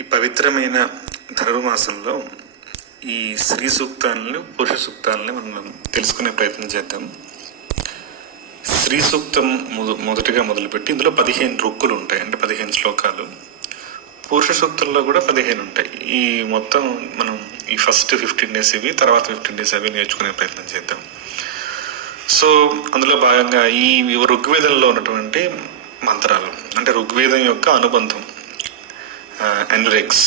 ఈ పవిత్రమైన ధనుర్మాసంలో ఈ స్త్రీ సూక్తాలను పురుష సూక్తాలని మనం తెలుసుకునే ప్రయత్నం చేద్దాం. స్త్రీ సూక్తం మొదటిగా మొదలుపెట్టి ఇందులో 15 రుక్కులు ఉంటాయి, అంటే 15 శ్లోకాలు. పురుష సూక్తంలో కూడా 15 ఉంటాయి. ఈ మొత్తం మనం ఈ ఫస్ట్ 15 డేస్ ఇవి, తర్వాత 15 డేస్ అవి నేర్చుకునే ప్రయత్నం చేద్దాం. సో అందులో భాగంగా ఈ ఋగ్వేదంలో ఉన్నటువంటి మంత్రాలు, అంటే ఋగ్వేదం యొక్క అనుబంధం ఎన్రెక్స్,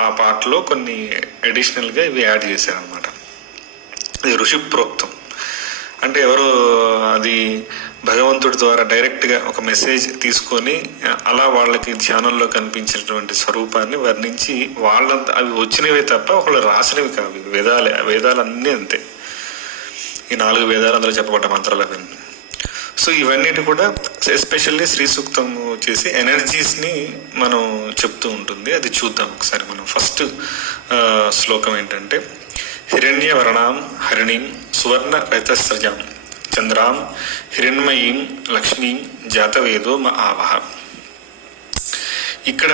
ఆ పాటలో కొన్ని అడిషనల్గా ఇవి యాడ్ చేశారనమాట. ఇది ఋషి ప్రోక్తం, అంటే ఎవరు అది భగవంతుడి ద్వారా డైరెక్ట్గా ఒక మెసేజ్ తీసుకొని అలా వాళ్ళకి ధ్యానంలో కనిపించినటువంటి స్వరూపాన్ని వర్ణించి వాళ్ళంతా అవి వచ్చినవే తప్ప ఒకళ్ళు రాసినవి కావు. వేదాలన్నీ అంతే. ఈ 4 వేదాలు అందులో చెప్పబడ్డ మంత్రాలు అవన్నీ. సో ఇవన్నిటి కూడా ఎస్పెషల్లీ శ్రీ సూక్తం వచ్చేసి ఎనర్జీస్ని మనం చెప్తూ ఉంటుంది. అది చూద్దాం ఒకసారి. మనం ఫస్ట్ శ్లోకం ఏంటంటే, హిరణ్యవర్ణాం హరిణీం సువర్ణ రజతస్రజాం చంద్రాం హిరణ్మయీం లక్ష్మీం జాతవేదో ఆవహ. ఇక్కడ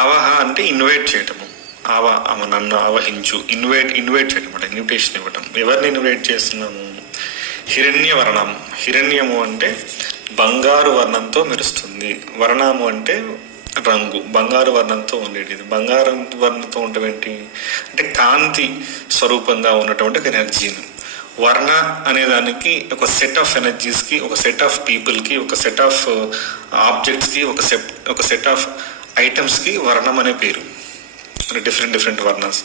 ఆవహ అంటే ఇన్వైట్ చేయటము. నన్ను ఆవహించు, ఇన్వైట్ చేయటం అంటే ఇన్విటేషన్ ఇవ్వటం. ఎవరిని ఇన్వైట్ చేస్తున్నాము? హిరణ్యవర్ణం. హిరణ్యము అంటే బంగారు వర్ణంతో మెరుస్తుంది. వర్ణము అంటే రంగు, బంగారు వర్ణంతో ఉండేది. బంగారు వర్ణంతో ఉండేటి అంటే కాంతి స్వరూపంగా ఉన్నటువంటి ఒక ఎనర్జీని. వర్ణ అనే దానికి ఒక సెట్ ఆఫ్ ఎనర్జీస్కి, ఒక సెట్ ఆఫ్ పీపుల్కి, ఒక సెట్ ఆఫ్ ఆబ్జెక్ట్స్కి, ఒక సెట్ ఆఫ్ ఐటమ్స్కి వర్ణం అనే పేరు. అంటే డిఫరెంట్ వర్ణాస్.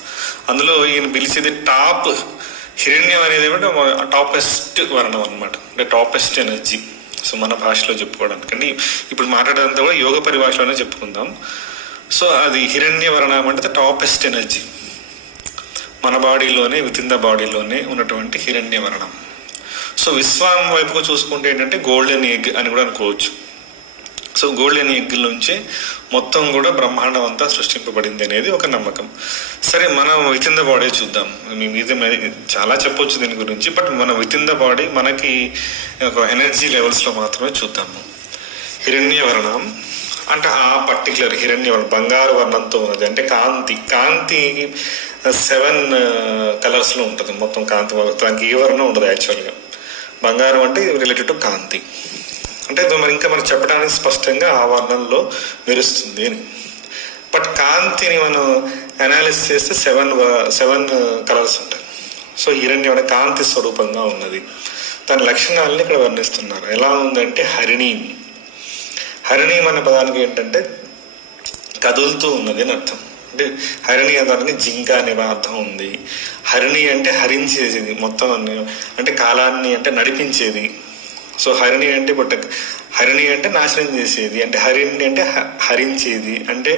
అందులో ఈయన పిలిచేది టాప్. హిరణ్యం అనేది ఏమంటే టాపెస్ట్ వర్ణం అనమాట, అంటే టాపెస్ట్ ఎనర్జీ. సో మన భాషలో చెప్పుకోవడానికి, అంటే ఇప్పుడు మాట్లాడేదంతా కూడా యోగ పరిభాషలోనే చెప్పుకుందాం. సో అది హిరణ్య వర్ణం అంటే టాపెస్ట్ ఎనర్జీ. మన బాడీలోనే, విత్ ఇన్ ద బాడీలోనే ఉన్నటువంటి హిరణ్య వర్ణం. సో విశ్వం వైపుగా చూసుకుంటే ఏంటంటే గోల్డెన్ ఎగ్ అని కూడా అనుకోవచ్చు. సో గోల్డెన్ ఎగ్ నుంచి మొత్తం కూడా బ్రహ్మాండం అంతా సృష్టింపబడింది అనేది ఒక నమ్మకం. సరే, మనం విత్ ఇన్ ద బాడీ చూద్దాం. మీ మీద చాలా చెప్పొచ్చు దీని గురించి, బట్ మన విత్ ఇన్ ద బాడీ మనకి ఒక ఎనర్జీ లెవెల్స్లో మాత్రమే చూద్దాము. హిరణ్యవర్ణం అంటే ఆ పర్టికులర్ హిరణ్యవర్ణం బంగారు వర్ణంతో ఉన్నది. అంటే కాంతి 7 కలర్స్లో ఉంటుంది మొత్తం కాంతి. దానికి ఏ వర్ణం ఉండదు యాక్చువల్గా. బంగారం అంటే రిలేటెడ్ టు కాంతి. అంటే మరి ఇంకా మనం చెప్పడానికి స్పష్టంగా ఆ వర్ణంలో మెరుస్తుంది అని. బట్ కాంతిని మనం అనాలిసిస్ చేస్తే 7 కలర్స్ ఉంటాయి. సో హిరణ్యం కాంతి స్వరూపంగా ఉన్నది. దాని లక్షణాలని ఇక్కడ వర్ణిస్తున్నారు. ఎలా ఉందంటే హరిణీం. హరిణీం అనే పదానికి ఏంటంటే కదులుతూ ఉన్నది అని అర్థం. అంటే హరిణి అనే జింక అనే అర్థం ఉంది. హరిణి అంటే హరించేది మొత్తం అన్ని, అంటే కాలాన్ని అంటే నడిపించేది. సో హరిణి అంటే నాశనం చేసేది, అంటే హరిణి అంటే హరించేది, అంటే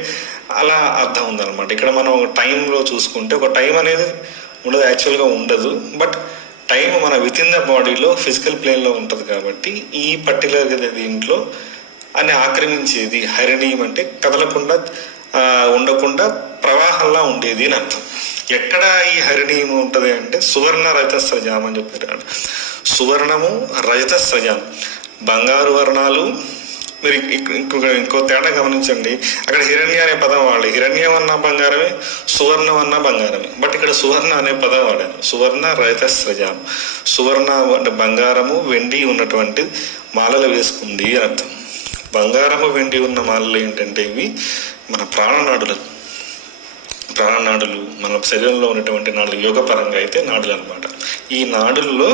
అలా అర్థం ఉందన్నమాట. ఇక్కడ మనం టైంలో చూసుకుంటే ఒక టైం అనేది ఉండదు, యాక్చువల్గా ఉండదు. బట్ టైం మన విత్ ఇన్ ద బాడీలో ఫిజికల్ ప్లేన్లో ఉంటుంది కాబట్టి ఈ పర్టికులర్ దీంట్లో అని ఆక్రమించేది. హరిణీయం అంటే కదలకుండా ఉండకుండా ప్రవాహంలా ఉండేది అని అర్థం. ఎక్కడ ఈ హరిణీయం ఉంటుంది అంటే సువర్ణ రజతస్రజాం అని చెప్పారు. సువర్ణము రజతస్రజాం బంగారు వర్ణాలు. మీరు ఇంకో తేడా గమనించండి. అక్కడ హిరణ్య అనే పదం వాడాలి. హిరణ్యం అన్న బంగారమే, సువర్ణం అన్న బంగారమే. బట్ ఇక్కడ సువర్ణ అనే పదం వాడాను. సువర్ణ రజతస్రజాం. సువర్ణ అంటే బంగారము వెండి ఉన్నటువంటి మాలలు వేసుకుంది అని అర్థం. బంగారము వెండి ఉన్న మాలలు ఏంటంటే ఇవి మన ప్రాణనాడులు. మన శరీరంలో ఉన్నటువంటి నాడులు, యోగపరంగా అయితే నాడులు అనమాట. ఈ నాడుల్లో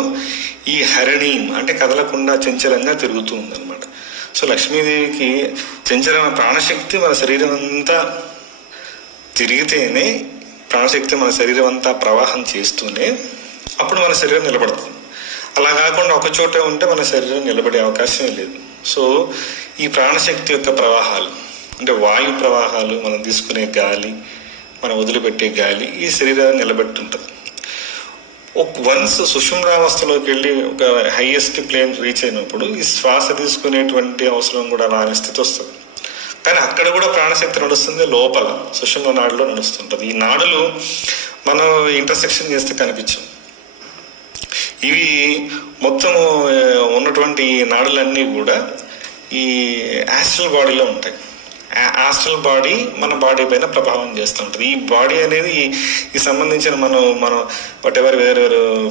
ఈ హరిణీం అంటే కదలకుండా చంచలంగా తిరుగుతూ ఉందన్నమాట. సో లక్ష్మీదేవికి చంచలమైన ప్రాణశక్తి మన శరీరం అంతా తిరిగితేనే, ప్రాణశక్తి మన శరీరం అంతా ప్రవాహం చేస్తూనే అప్పుడు మన శరీరం నిలబడుతుంది. అలా కాకుండా ఒక చోటే ఉంటే మన శరీరం నిలబడే అవకాశమే లేదు. సో ఈ ప్రాణశక్తి యొక్క ప్రవాహాలు అంటే వాయు ప్రవాహాలు, మనం తీసుకునే గాలి, మనం వదిలిపెట్టే గాలి ఈ శరీరాన్ని నిలబెట్టుంటుంది. వన్స్ సుషుమ్నావస్థలోకి వెళ్ళి ఒక హైయెస్ట్ ప్లేన్ రీచ్ అయినప్పుడు ఈ శ్వాస తీసుకునేటువంటి అవసరం కూడా రాని స్థితి వస్తుంది. కానీ అక్కడ కూడా ప్రాణశక్తి నడుస్తుంది, లోపల సుషుమ్న నాడులో నడుస్తుంటుంది. ఈ నాడులు మనం ఇంటర్సెక్షన్ చేస్తే కనిపించవు. ఇవి మొత్తము ఉన్నటువంటి నాడులన్నీ కూడా ఈ యాస్ట్రల్ బాడీలో ఉంటాయి. ఆస్ట్రల్ బాడీ మన బాడీ పైన ప్రభావం చేస్తూ ఉంటుంది. ఈ బాడీ అనేది ఈ సంబంధించిన మనం వాట్ ఎవర్ వేరే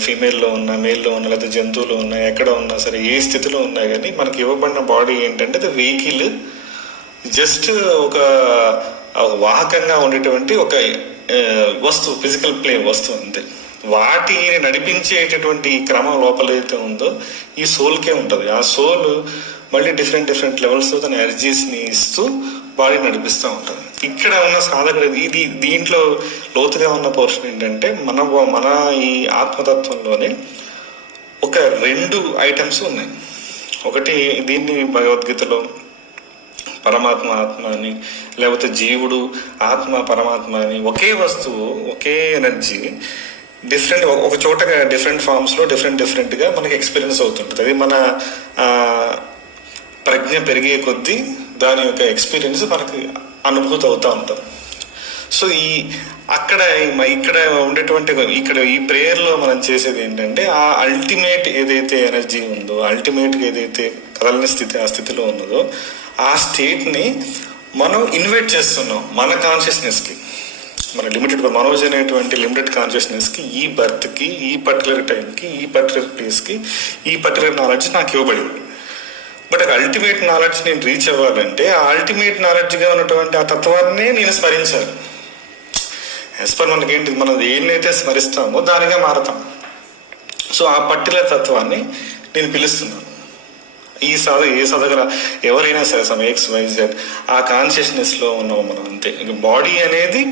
ఫీమేల్లో ఉన్నా, మేల్లో ఉన్నా, లేదా జంతువులు ఉన్నా, ఎక్కడ ఉన్నా సరే, ఏ స్థితిలో ఉన్నా కానీ మనకి ఇవ్వబడిన బాడీ ఏంటంటే అది వెహికల్, జస్ట్ ఒక వాహకంగా ఉండేటువంటి ఒక వస్తువు, ఫిజికల్ వస్తువు అంతే. వాటిని నడిపించేటటువంటి క్రమం లోపలైతే ఉందో ఈ సోల్కే ఉంటుంది. ఆ సోల్ మళ్ళీ డిఫరెంట్ లెవెల్స్ తన ఎనర్జీస్ని ఇస్తూ బాడీ నడిపిస్తూ ఉంటుంది. ఇక్కడ ఉన్న సాధకుడు దీంట్లో లోతుగా ఉన్న పోర్షన్ ఏంటంటే మన ఈ ఆత్మతత్వంలోనే ఒక 2 ఐటమ్స్ ఉన్నాయి. ఒకటి దీన్ని భగవద్గీతలో పరమాత్మ ఆత్మ అని, లేకపోతే జీవుడు ఆత్మ పరమాత్మ అని, ఒకే వస్తువు ఒకే ఎనర్జీ డిఫరెంట్ ఒక చోటగా డిఫరెంట్ ఫామ్స్లో డిఫరెంట్గా మనకి ఎక్స్పీరియన్స్ అవుతుంటుంది. అది మన ప్రజ్ఞ పెరిగే కొద్దీ దాని యొక్క ఎక్స్పీరియన్స్ మనకి అనుభూతి అవుతూ ఉంటుంది. సో ఇక్కడ ఉండేటువంటి ఈ ప్రేయర్లో మనం చేసేది ఏంటంటే ఆ అల్టిమేట్ ఏదైతే ఎనర్జీ ఉందో, అల్టిమేట్గా ఏదైతే కదలని స్థితి ఆ స్థితిలో ఉన్నదో ఆ స్టేట్ని మనం ఇన్వైట్ చేస్తున్నాం మన కాన్షియస్నెస్కి. మన లిమిటెడ్ మనోజ్ అనేటువంటి లిమిటెడ్ కాన్షియస్నెస్కి ఈ బర్త్కి, ఈ పర్టికులర్ టైంకి, ఈ పర్టికులర్ ప్లేస్కి ఈ పర్టికులర్ నాలెడ్జ్ నాకు ఇవ్వబడింది. బట్ అల్టిమేట్ నాలెడ్జ్ నేను రీచ్ అవ్వాలంటే ఆ అల్టిమేట్ నాలెడ్జ్గా ఉన్నటువంటి ఆ తత్వాన్నే నేను స్మరించాలి. యాజ్ పర్ మనకేంటి, మనం ఏనైతే స్మరిస్తామో దానిగా మారతాం. సో ఆ పర్టికులర్ తత్వాన్ని నేను పిలుస్తున్నాను. ఏ సాధకుల ఎవరైనా సరే సమ్ XYZ ఆ కాన్షియస్నెస్లో ఉన్నాము మనం అంతే. బాడీ అనేది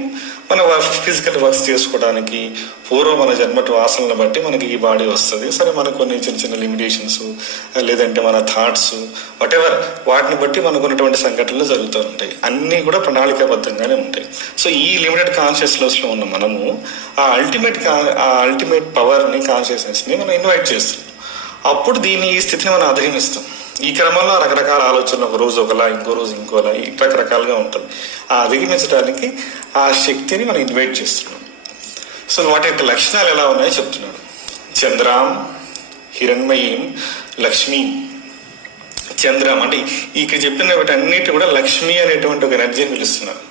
మన ఫిజికల్ వర్క్స్ చేసుకోవడానికి మన జన్మటి వాసనలను బట్టి మనకి ఈ బాడీ వస్తుంది. సరే మనకు కొన్ని చిన్న లిమిటేషన్స్, లేదంటే మన థాట్స్, వాట్ ఎవర్, వాటిని బట్టి మనకు ఉన్నటువంటి సంఘటనలు జరుగుతూ ఉంటాయి. అన్నీ కూడా ప్రణాళికాబద్ధంగానే ఉంటాయి. సో ఈ లిమిటెడ్ కాన్షియస్నెస్లో ఉన్న మనము ఆ అల్టిమేట్ పవర్ని, కాన్షియస్నెస్ని మనం ఇన్వైట్ చేస్తాం. అప్పుడు ఈ స్థితిని మనం అధిగమిస్తాం. ఈ క్రమంలో రకరకాల ఆలోచనలు, ఒక రోజు ఒకలా, ఇంకో రోజు ఇంకోలా, రకరకాలుగా ఉంటుంది. ఆ అధిగమించడానికి ఆ శక్తిని మనం ఇన్వైట్ చేస్తున్నాం. సో వాటి యొక్క లక్షణాలు ఎలా ఉన్నాయో చెప్తున్నాడు. చంద్రాం హిరణ్మయీం లక్ష్మీ. చంద్రం అంటే ఇక్కడ చెప్పిన వాటి అన్నిటి కూడా లక్ష్మి అనేటువంటి ఒక ఎనర్జీని పిలుస్తున్నారు.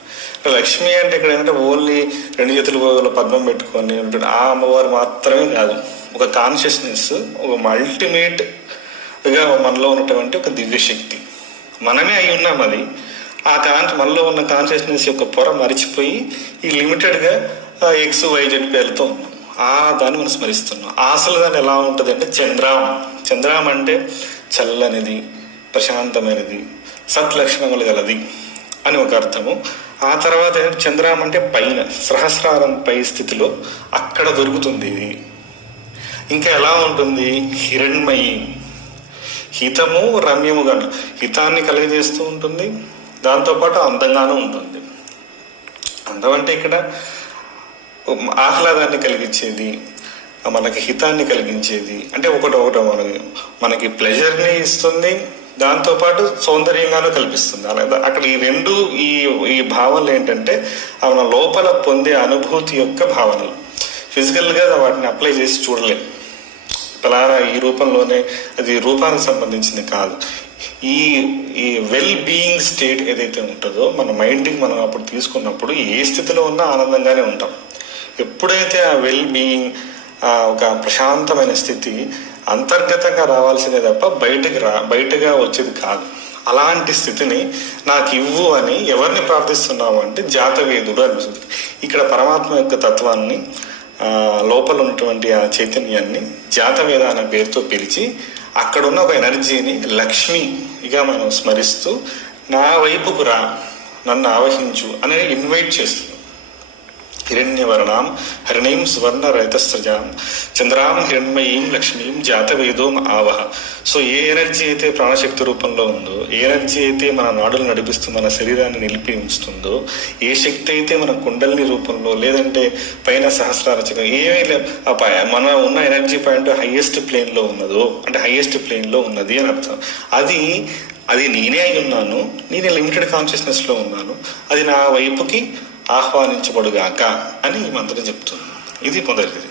లక్ష్మి అంటే ఇక్కడ ఏంటంటే ఓన్లీ 2 చేతులు పద్మం పెట్టుకొని ఆ అమ్మవారు మాత్రమే కాదు. ఒక కాన్షియస్నెస్, ఒక అల్టిమేట్గా మనలో ఉన్నటువంటి ఒక దివ్యశక్తి, మనమే అయి ఉన్నాం. అది ఆ మనలో ఉన్న కాన్షియస్నెస్ యొక్క పొర మరిచిపోయి ఈ లిమిటెడ్గా XYZ పేరుతో ఉన్నాం. దాన్ని మనం స్మరిస్తున్నాం. అసలు దాన్ని ఎలా ఉంటుంది అంటే చంద్రాం అంటే చల్లనిది, ప్రశాంతమైనది, సత్లక్షణములు గలది అని ఒక అర్థము. ఆ తర్వాత చంద్రాం అంటే పైన సహస్రారం పై స్థితిలో అక్కడ దొరుకుతుంది ఇది. ఇంకా ఎలా ఉంటుంది? హిరణ్మయి, హితము రమ్యముగా, హితాన్ని కలిగజేస్తూ ఉంటుంది, దాంతోపాటు అందంగానూ ఉంటుంది. అందం అంటే ఇక్కడ ఆహ్లాదాన్ని కలిగించేది, మనకి హితాన్ని కలిగించేది, అంటే ఒకటో మనకి ప్లెజర్ని ఇస్తుంది, దాంతోపాటు సౌందర్యంగానూ కల్పిస్తుంది. అలాగే అక్కడ ఈ 2 ఈ భావనలు ఏంటంటే మన లోపల పొందే అనుభూతి యొక్క భావనలు. ఫిజికల్గా వాటిని అప్లై చేసి చూడలేము. పలానా ఈ రూపంలోనే, అది రూపానికి సంబంధించింది కాదు. ఈ వెల్ బీయింగ్ స్టేట్ ఏదైతే ఉంటుందో మన మైండ్కి మనం అప్పుడు తీసుకున్నప్పుడు ఏ స్థితిలో ఉన్నా ఆనందంగానే ఉంటాం. ఎప్పుడైతే ఆ వెల్ బీయింగ్, ఒక ప్రశాంతమైన స్థితి అంతర్గతంగా రావాల్సిందే తప్ప బయటగా వచ్చేది కాదు. అలాంటి స్థితిని నాకు ఇవ్వు అని ఎవరిని ప్రార్థిస్తున్నాము అంటే జాతవేదుడు అనిపిస్తుంది. ఇక్కడ పరమాత్మ యొక్క తత్వాన్ని, లోపల ఉన్నటువంటి ఆ చైతన్యాన్ని జాతవేద అనే పేరుతో పిలిచి అక్కడున్న ఒక ఎనర్జీని లక్ష్మిగా మనం స్మరిస్తూ నా వైపుకు రా, నన్ను ఆవహించు అని ఇన్వైట్ చేస్తున్నాం. హిరణ్యవర్ణాం హరిణీం సువర్ణ రహితస్రజాం చంద్రాం హిరణ్మయీం లక్ష్మీం జాతవేదో ఆవహ. సో ఏ ఎనర్జీ అయితే ప్రాణశక్తి రూపంలో ఉందో, ఏ ఎనర్జీ అయితే మన నాడులు నడిపిస్తూ మన శరీరాన్ని నిలిపి ఉంచుతుందో, ఏ శక్తి అయితే మన కుండలిని రూపంలో, లేదంటే పైన సహస్రారచకం మన ఉన్న ఎనర్జీ పాయింట్ హైయెస్ట్ ప్లేన్లో ఉన్నదో, అంటే హైయెస్ట్ ప్లేన్లో ఉన్నది అని అర్థం. అది నేనే అయి ఉన్నాను, నేనే లిమిటెడ్ కాన్షియస్నెస్లో ఉన్నాను, అది నా వైపుకి ఆహ్వానించబడుగాక అని ఈ మంత్రం చెప్తుంది. ఇది మొదటిది.